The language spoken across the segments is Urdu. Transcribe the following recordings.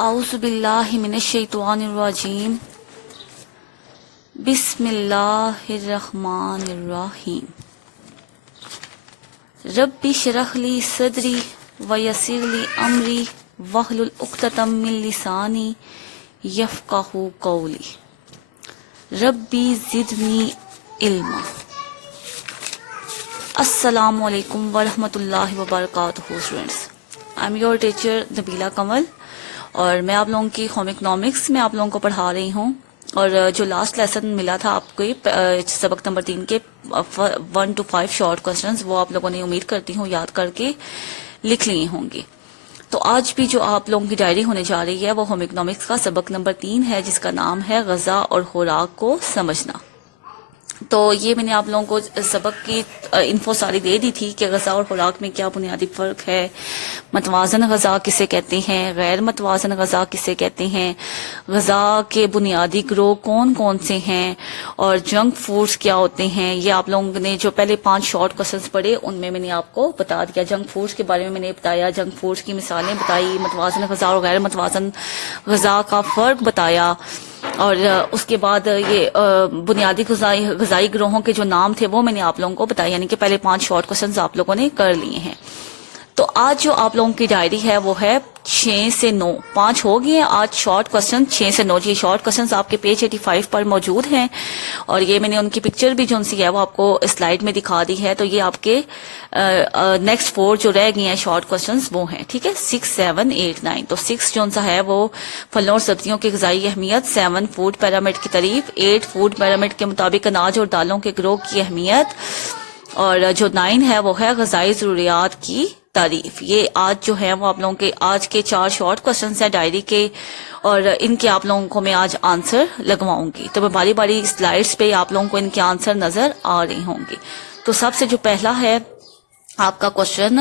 اعوذ باللہ من الشیطان الرجیم بسم اللہ الرحمن الرحیم رب اشرح لی صدری ویسر لی امری واحلل عقدۃ من لسانی یفقہوا قولی ربی زدنی علما۔ السلام علیکم ورحمۃ اللہ وبرکاتہ students, I am your teacher Nabila Kamal, اور میں آپ لوگوں کی ہوم اکنامکس میں آپ لوگوں کو پڑھا رہی ہوں۔ اور جو لاسٹ لیسن ملا تھا آپ کو سبق نمبر 3 کے 1 to 5 شارٹ کوسچنز، وہ آپ لوگوں نے امید کرتی ہوں یاد کر کے لکھ لیے ہوں گے۔ تو آج بھی جو آپ لوگوں کی ڈائری ہونے جا رہی ہے وہ ہوم اکنامکس کا سبق نمبر 3 ہے، جس کا نام ہے غذا اور خوراک کو سمجھنا۔ تو یہ میں نے آپ لوگوں کو سبق کی انفو ساری دے دی تھی کہ غذا اور خوراک میں کیا بنیادی فرق ہے، متوازن غذا کسے کہتے ہیں، غیر متوازن غذا کسے کہتے ہیں، غذا کے بنیادی گروہ کون کون سے ہیں، اور جنک فوڈز کیا ہوتے ہیں۔ یہ آپ لوگوں نے جو پہلے 5 شارٹ کوسچنز پڑھے ان میں نے آپ کو بتا دیا۔ جنک فوڈز کے بارے میں نے بتایا، جنک فوڈز کی مثالیں بتائی، متوازن غذا اور غیر متوازن غذا کا فرق بتایا، اور اس کے بعد یہ بنیادی غذائی گروہوں کے جو نام تھے وہ میں نے آپ لوگوں کو بتایا، یعنی کہ پہلے 5 شارٹ کوسچنز آپ لوگوں نے کر لیے ہیں۔ تو آج جو آپ لوگوں کی ڈائری ہے وہ ہے 6 سے 9، 5 ہو گئے ہیں آج شارٹ کوسچن 6 سے 9۔ یہ شارٹ کوسچنز آپ کے پیج 85 پر موجود ہیں، اور یہ میں نے ان کی پکچر بھی جو سی ہے وہ آپ کو سلائیڈ میں دکھا دی ہے۔ تو یہ آپ کے نیکسٹ 4 جو رہ گئے ہیں شارٹ کوسچنز وہ ہیں، ٹھیک ہے، 6، 7، 8، 9۔ تو 6 جو سا ہے وہ پھلوں اور سبزیوں کی غذائی اہمیت، 7 فوڈ پیرامڈ کی تعریف، 8 فوڈ پیرامڈ کے مطابق اناج اور دالوں کے گروہ کی اہمیت، اور جو 9 ہے وہ ہے غذائی ضروریات کی تعریف۔ یہ آج جو ہے وہ آپ لوگوں کے آج کے 4 شارٹ کوسچنز ہیں ڈائری کے، اور ان کے آپ لوگوں کو میں آج آنسر لگواؤں گی۔ تو میں باری باری سلائیڈز پہ آپ لوگوں کو ان کے آنسر نظر آ رہے ہوں گے۔ تو سب سے جو پہلا ہے آپ کا کوشچن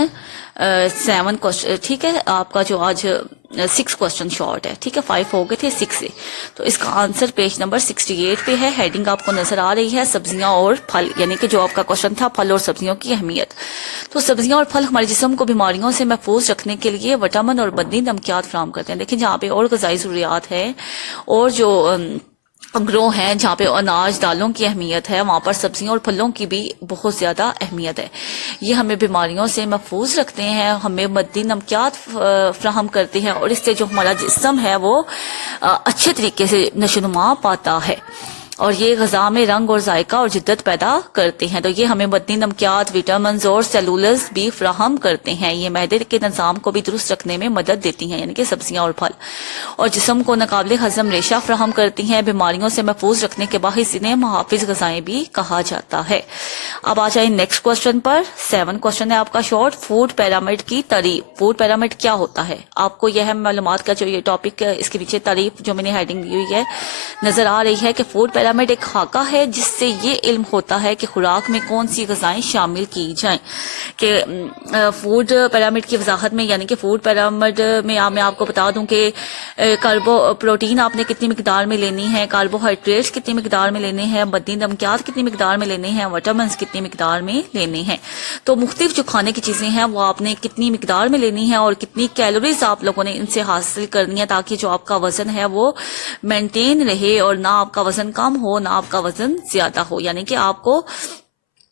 7 کوشچن، ٹھیک ہے، آپ کا جو آج 6 کوشچن شارٹ ہے، ٹھیک ہے، 5 ہو گئے تھے 6 سے۔ تو اس کا آنسر پیج نمبر 68 پہ ہے، ہیڈنگ آپ کو نظر آ رہی ہے سبزیاں اور پھل، یعنی کہ جو آپ کا کوشچن تھا پھل اور سبزیوں کی اہمیت۔ تو سبزیاں اور پھل ہمارے جسم کو بیماریوں سے محفوظ رکھنے کے لیے وٹامن اور بدنی نمکیات فراہم کرتے ہیں۔ دیکھیں جہاں پہ اور غذائی ضروریات ہے اور جو گروہ ہیں جہاں پہ اناج دالوں کی اہمیت ہے، وہاں پر سبزیوں اور پھلوں کی بھی بہت زیادہ اہمیت ہے۔ یہ ہمیں بیماریوں سے محفوظ رکھتے ہیں، ہمیں مدی نمکیات فراہم کرتے ہیں، اور اس سے جو ہمارا جسم ہے وہ اچھے طریقے سے نشوونما پاتا ہے، اور یہ غذا میں رنگ اور ذائقہ اور جدت پیدا کرتے ہیں۔ تو یہ ہمیں مدنی نمکیات، وٹامنز اور سیلولز بھی فراہم کرتے ہیں۔ یہ معدے کے نظام کو بھی درست رکھنے میں مدد دیتی ہیں، یعنی کہ سبزیاں اور پھل، اور جسم کو ناقابل ہضم ریشہ فراہم کرتی ہیں۔ بیماریوں سے محفوظ رکھنے کے باعث انہیں محافظ غذائیں بھی کہا جاتا ہے۔ اب آ جائیں نیکسٹ کوشچن پر۔ 7 کوشچن ہے آپ کا شارٹ، فوڈ پیرامڈ کی تعریف۔ فوڈ پیرامڈ کیا ہوتا ہے؟ آپ کو یہ اہم معلومات کا جو یہ ٹاپک اس کے نیچے تعریف جو میں نے ہیڈنگ دی ہوئی ہے نظر آ رہی ہے کہ فوڈ پیرامڈ ایک خاکہ ہے جس سے یہ علم ہوتا ہے کہ خوراک میں کون سی غذائیں شامل کی جائیں۔ کہ فوڈ پیرامڈ کی وضاحت میں، یعنی کہ فوڈ پیرامڈ میں میں آپ کو بتا دوں کہ پروٹین آپ نے کتنی مقدار میں لینی ہے، کاربوہائیڈریٹس کتنی مقدار میں لینے ہیں، مدنی نمکیات کتنی مقدار میں لینے ہیں، وٹامنس کتنی مقدار میں لینے ہیں۔ تو مختلف جو کھانے کی چیزیں ہیں وہ آپ نے کتنی مقدار میں لینی ہے، اور کتنی کیلوریز آپ لوگوں نے ان سے حاصل کرنی ہے، تاکہ جو آپ کا وزن ہے وہ مینٹین رہے، اور نہ آپ کا وزن کم ہو نہ آپ کا وزن زیادہ ہو۔ یعنی کہ آپ کو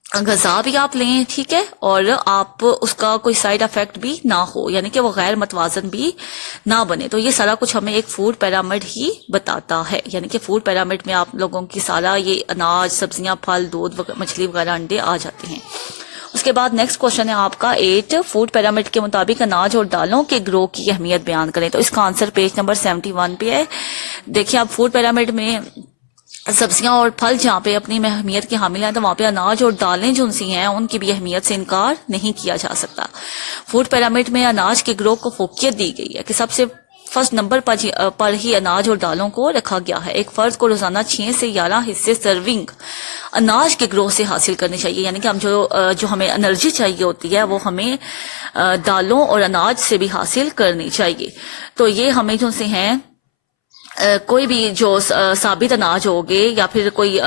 غذا بھی آپ لیں، ٹھیک ہے، اور آپ اس کا کوئی سائیڈ افیکٹ بھی نہ ہو، یعنی کہ وہ غیر متوازن بھی نہ بنے۔ تو یہ سارا کچھ ہمیں ایک فوڈ پیرامڈ ہی بتاتا ہے، یعنی کہ فوڈ پیرامڈ میں آپ لوگوں کی سارا یہ اناج، سبزیاں، پھل، دودھ، مچھلی وغیرہ، انڈے آ جاتے ہیں۔ اس کے بعد نیکسٹ کوشچن ہے آپ کا 8، فوڈ پیرامڈ کے مطابق اناج اور دالوں کے گروہ کی اہمیت بیان کریں۔ تو اس کا آنسر پیج نمبر 71 پہ ہے۔ دیکھیں آپ فوڈ پیرامڈ میں سبزیاں اور پھل جہاں پہ اپنی اہمیت کے حامل ہیں، تو وہاں پہ اناج اور دالیں جو سی ہیں ان کی بھی اہمیت سے انکار نہیں کیا جا سکتا۔ فوڈ پیرامڈ میں اناج کے گروہ کو فوقیت دی گئی ہے کہ سب سے فرسٹ نمبر پر ہی اناج اور دالوں کو رکھا گیا ہے۔ ایک فرد کو روزانہ 6 سے 11 حصے سرونگ اناج کے گروہ سے حاصل کرنے چاہیے، یعنی کہ ہم جو ہمیں انرجی چاہیے ہوتی ہے وہ ہمیں دالوں اور اناج سے بھی حاصل کرنی چاہیے۔ تو یہ ہمیں جو سے ہیں کوئی بھی جو ثابت اناج ہوگے یا پھر کوئی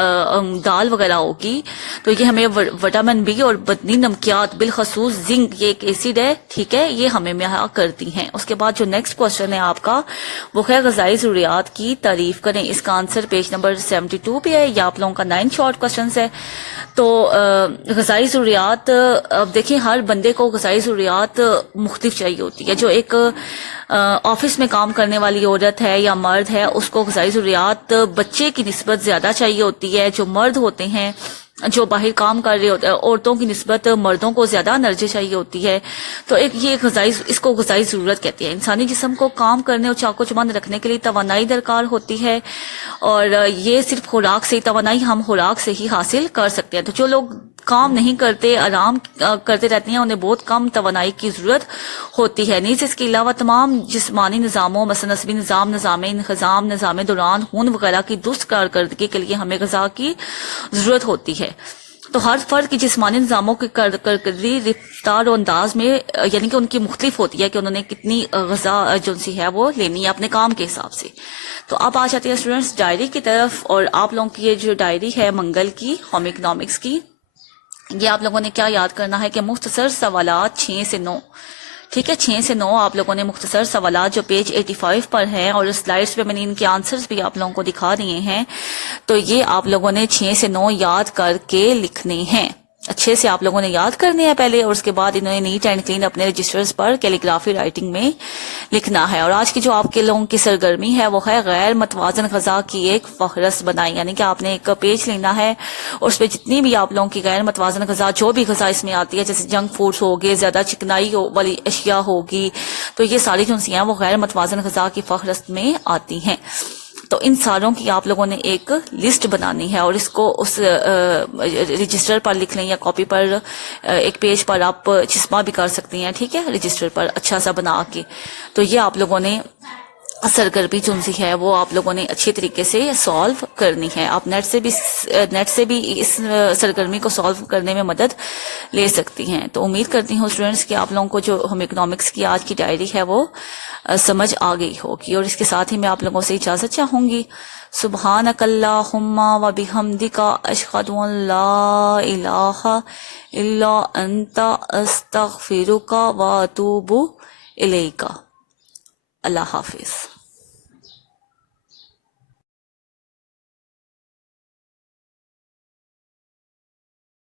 دال وغیرہ ہوگی تو یہ ہمیں وٹامن بی اور بدنی نمکیات بالخصوص زنک، یہ ایک ایسڈ ہے، ٹھیک ہے، یہ ہمیں مہیا کرتی ہیں۔ اس کے بعد جو نیکسٹ کوشچن ہے آپ کا وہ ہے غذائی ضروریات کی تعریف کریں۔ اس کا آنسر پیج نمبر 72 پہ ہے، یہ آپ لوگوں کا 9 شارٹ کوشچنس ہے۔ تو غذائی ضروریات، اب دیکھیں ہر بندے کو غذائی ضروریات مختلف چاہیے ہوتی ہے۔ جو ایک آفس میں کام کرنے والی عورت ہے یا مرد ہے اس کو غذائی ضروریات بچے کی نسبت زیادہ چاہیے ہوتی ہے۔ جو مرد ہوتے ہیں جو باہر کام کر رہے ہوتے ہیں عورتوں کی نسبت مردوں کو زیادہ انرجی چاہیے ہوتی ہے۔ تو ایک یہ اس کو غذائی ضرورت کہتے ہیں۔ انسانی جسم کو کام کرنے اور چاقو چبند رکھنے کے لیے توانائی درکار ہوتی ہے، اور یہ صرف خوراک سے توانائی ہم خوراک سے ہی حاصل کر سکتے ہیں۔ تو جو لوگ کام نہیں کرتے، آرام کرتے رہتے ہیں، انہیں بہت کم توانائی کی ضرورت ہوتی ہے۔ نیز اس کے علاوہ تمام جسمانی نظاموں مثلا عصبی نظام، نظام انہضام، نظام دوران خون وغیرہ کی درست کارکردگی کے لیے ہمیں غذا کی ضرورت ہوتی ہے۔ تو ہر فرد کی جسمانی نظاموں کی کارکردگی رفتار و انداز میں یعنی کہ ان کی مختلف ہوتی ہے کہ انہوں نے کتنی غذا جو سی ہے وہ لینی ہے اپنے کام کے حساب سے۔ تو اب آ جاتے ہیں اسٹوڈنٹس ڈائری کی طرف، اور آپ لوگوں کی یہ جو ڈائری ہے منگل کی ہوم اکنامکس کی، یہ آپ لوگوں نے کیا یاد کرنا ہے کہ مختصر سوالات 6 سے 9، ٹھیک ہے، 6 سے 9 آپ لوگوں نے مختصر سوالات جو پیج 85 پر ہیں، اور سلائیڈز پہ میں نے ان کے آنسرز بھی آپ لوگوں کو دکھا دیے ہیں، تو یہ آپ لوگوں نے 6 سے 9 یاد کر کے لکھنے ہیں۔ اچھے سے آپ لوگوں نے یاد کرنے ہیں پہلے، اور اس کے بعد انہوں نے نیٹ اینڈ کلین اپنے رجسٹرز پر کیلیگرافی رائٹنگ میں لکھنا ہے۔ اور آج کی جو آپ کے لوگوں کی سرگرمی ہے وہ ہے غیر متوازن غذا کی ایک فہرست بنائی، یعنی کہ آپ نے ایک پیج لینا ہے اور اس پہ جتنی بھی آپ لوگوں کی غیر متوازن غذا، جو بھی غذا اس میں آتی ہے، جیسے جنک فوڈز ہوگی، زیادہ چکنائی والی اشیاء ہوگی، تو یہ ساری جو ہیں وہ غیر متوازن غذا کی فہرست میں آتی ہیں۔ تو ان ساروں کی آپ لوگوں نے ایک لسٹ بنانی ہے، اور اس کو اس رجسٹر پر لکھ لیں یا کاپی پر ایک پیج پر آپ چسپاں بھی کر سکتی ہیں، ٹھیک ہے، رجسٹر پر اچھا سا بنا کے۔ تو یہ آپ لوگوں نے سرگرمی جو سی ہے وہ آپ لوگوں نے اچھی طریقے سے سالو کرنی ہے۔ آپ نیٹ سے بھی اس سرگرمی کو سالو کرنے میں مدد لے سکتی ہیں۔ تو امید کرتی ہوں اسٹوڈینٹس کہ آپ لوگوں کو جو ہوم اکنامکس کی آج کی ڈائری ہے وہ سمجھ آ گئی ہوگی، اور اس کے ساتھ ہی میں آپ لوگوں سے اجازت چاہوں گی۔ سبحانک اللہم و بحمدک، اشہد ان لا الہ الا انت، استغفرک و اتوب الیک۔ اللہ حافظ۔